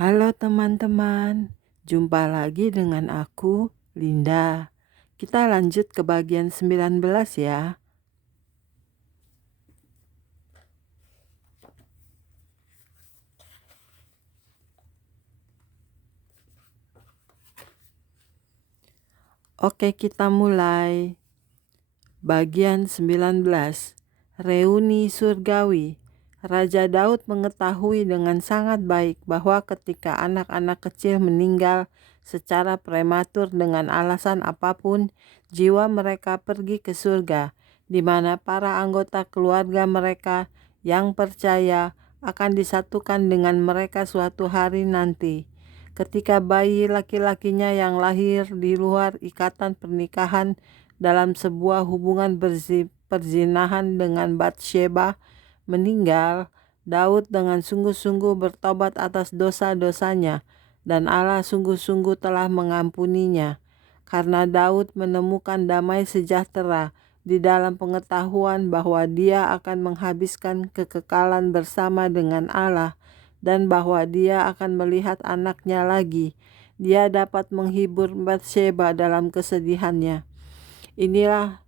Halo teman-teman, jumpa lagi dengan aku, Linda. Kita lanjut ke bagian 19 ya. Oke, kita mulai. Bagian 19, Reuni Surgawi. Raja Daud mengetahui dengan sangat baik bahwa ketika anak-anak kecil meninggal secara prematur dengan alasan apapun, jiwa mereka pergi ke surga, di mana para anggota keluarga mereka yang percaya akan disatukan dengan mereka suatu hari nanti. Ketika bayi laki-lakinya yang lahir di luar ikatan pernikahan dalam sebuah hubungan perzinahan dengan Batsheba meninggal, Daud dengan sungguh-sungguh bertobat atas dosa-dosanya, dan Allah sungguh-sungguh telah mengampuninya. Karena Daud menemukan damai sejahtera di dalam pengetahuan bahwa dia akan menghabiskan kekekalan bersama dengan Allah, dan bahwa dia akan melihat anaknya lagi, dia dapat menghibur Batsheba dalam kesedihannya. Inilah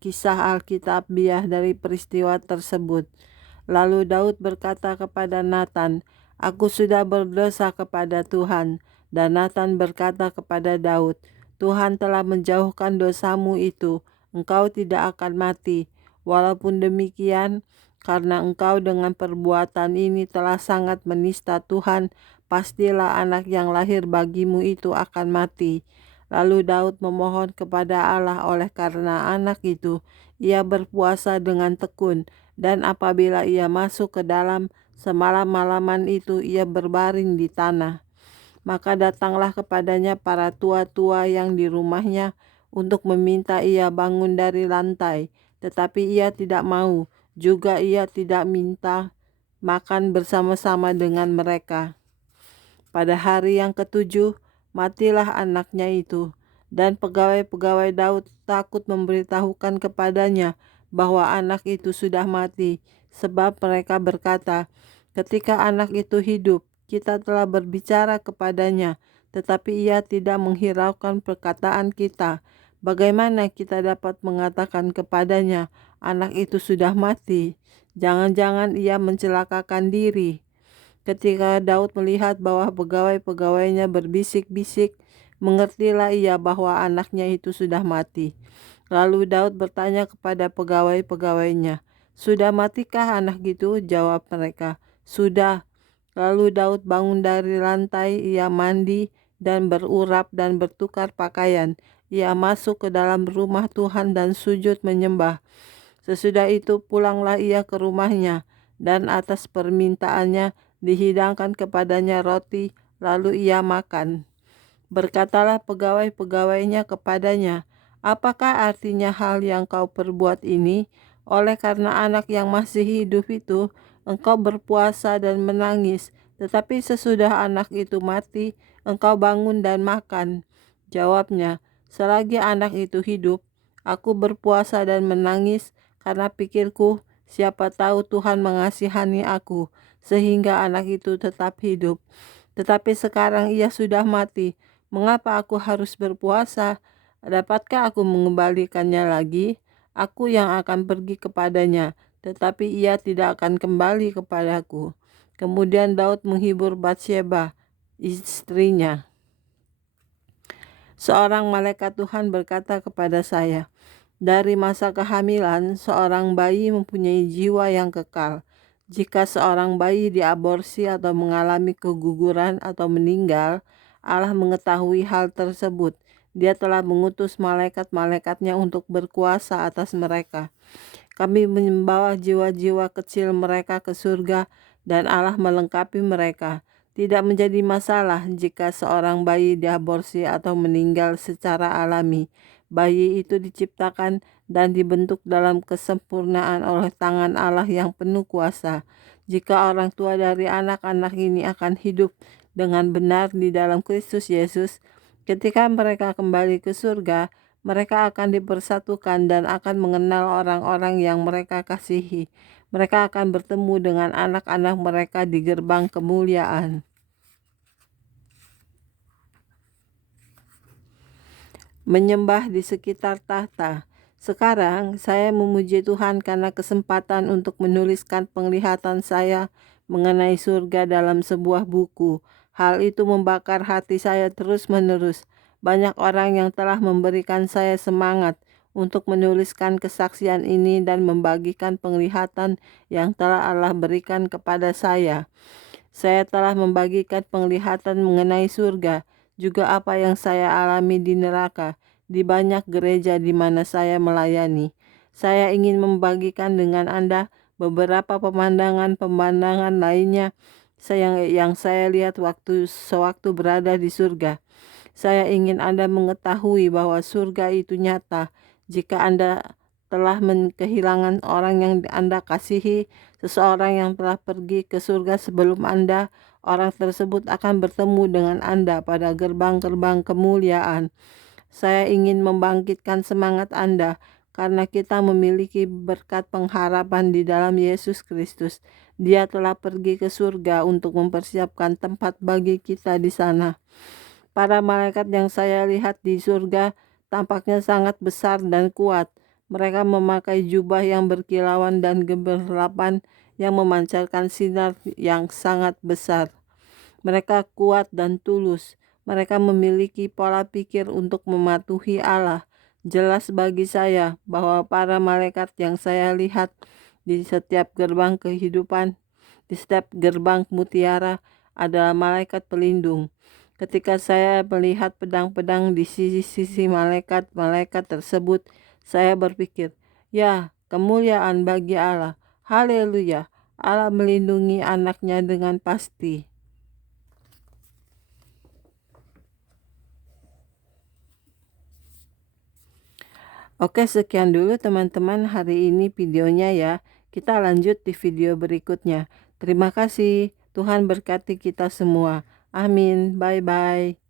kisah Alkitabiah dari peristiwa tersebut. Lalu Daud berkata kepada Nathan, "Aku sudah berdosa kepada Tuhan." Dan Nathan berkata kepada Daud, "Tuhan telah menjauhkan dosamu itu, engkau tidak akan mati. Walaupun demikian, karena engkau dengan perbuatan ini telah sangat menista Tuhan, pastilah anak yang lahir bagimu itu akan mati." Lalu Daud memohon kepada Allah oleh karena anak itu. Ia berpuasa dengan tekun, dan apabila ia masuk ke dalam semalam-malaman itu, ia berbaring di tanah. Maka datanglah kepadanya para tua-tua yang di rumahnya untuk meminta ia bangun dari lantai. Tetapi ia tidak mau, juga ia tidak minta makan bersama-sama dengan mereka. Pada hari yang ketujuh, matilah anaknya itu. Dan pegawai-pegawai Daud takut memberitahukan kepadanya bahwa anak itu sudah mati. Sebab mereka berkata, "Ketika anak itu hidup, kita telah berbicara kepadanya, tetapi ia tidak menghiraukan perkataan kita. Bagaimana kita dapat mengatakan kepadanya, anak itu sudah mati? Jangan-jangan ia mencelakakan diri." Ketika Daud melihat bahwa pegawai-pegawainya berbisik-bisik, mengertilah ia bahwa anaknya itu sudah mati. Lalu Daud bertanya kepada pegawai-pegawainya, "Sudah matikah anak itu?" Jawab mereka, "Sudah." Lalu Daud bangun dari lantai, ia mandi dan berurap dan bertukar pakaian. Ia masuk ke dalam rumah Tuhan dan sujud menyembah. Sesudah itu pulanglah ia ke rumahnya, dan atas permintaannya dihidangkan kepadanya roti, lalu ia makan. Berkatalah pegawai-pegawainya kepadanya, "Apakah artinya hal yang kau perbuat ini? Oleh karena anak yang masih hidup itu, engkau berpuasa dan menangis, tetapi sesudah anak itu mati, engkau bangun dan makan." Jawabnya, "Selagi anak itu hidup, aku berpuasa dan menangis, karena pikirku, siapa tahu Tuhan mengasihani aku, sehingga anak itu tetap hidup. Tetapi sekarang ia sudah mati. Mengapa aku harus berpuasa? Dapatkah aku mengembalikannya lagi? Aku yang akan pergi kepadanya, tetapi ia tidak akan kembali kepadaku." Kemudian Daud menghibur Batsheba, istrinya. Seorang malaikat Tuhan berkata kepada saya, "Dari masa kehamilan, seorang bayi mempunyai jiwa yang kekal. Jika seorang bayi diaborsi atau mengalami keguguran atau meninggal, Allah mengetahui hal tersebut. Dia telah mengutus malaikat-malaikatnya untuk berkuasa atas mereka. Kami membawa jiwa-jiwa kecil mereka ke surga, dan Allah melengkapi mereka. Tidak menjadi masalah jika seorang bayi diaborsi atau meninggal secara alami. Bayi itu diciptakan dan dibentuk dalam kesempurnaan oleh tangan Allah yang penuh kuasa. Jika orang tua dari anak-anak ini akan hidup dengan benar di dalam Kristus Yesus, ketika mereka kembali ke surga, mereka akan dipersatukan dan akan mengenal orang-orang yang mereka kasihi. Mereka akan bertemu dengan anak-anak mereka di gerbang kemuliaan. Menyembah di sekitar tahta. Sekarang saya memuji Tuhan karena kesempatan untuk menuliskan penglihatan saya mengenai surga dalam sebuah buku. Hal itu membakar hati saya terus-menerus. Banyak orang yang telah memberikan saya semangat untuk menuliskan kesaksian ini dan membagikan penglihatan yang telah Allah berikan kepada saya. Saya telah membagikan penglihatan mengenai surga, juga apa yang saya alami di neraka, di banyak gereja di mana saya melayani. Saya ingin membagikan dengan Anda beberapa pemandangan-pemandangan lainnya yang saya lihat sewaktu berada di surga. Saya ingin Anda mengetahui bahwa surga itu nyata. Jika Anda telah kehilangan orang yang Anda kasihi, seseorang yang telah pergi ke surga sebelum Anda, orang tersebut akan bertemu dengan Anda pada gerbang-gerbang kemuliaan. Saya ingin membangkitkan semangat Anda karena kita memiliki berkat pengharapan di dalam Yesus Kristus. Dia telah pergi ke surga untuk mempersiapkan tempat bagi kita di sana. Para malaikat yang saya lihat di surga tampaknya sangat besar dan kuat. Mereka memakai jubah yang berkilauan dan gemerlapan yang memancarkan sinar yang sangat besar. Mereka kuat dan tulus. Mereka memiliki pola pikir untuk mematuhi Allah. Jelas bagi saya bahwa para malaikat yang saya lihat di setiap gerbang kehidupan, di setiap gerbang mutiara adalah malaikat pelindung. Ketika saya melihat pedang-pedang di sisi-sisi malaikat-malaikat tersebut, saya berpikir, ya, kemuliaan bagi Allah. Haleluya, Allah melindungi anaknya dengan pasti. Oke, sekian dulu teman-teman hari ini videonya ya. Kita lanjut di video berikutnya. Terima kasih. Tuhan berkati kita semua. Amin. Bye-bye.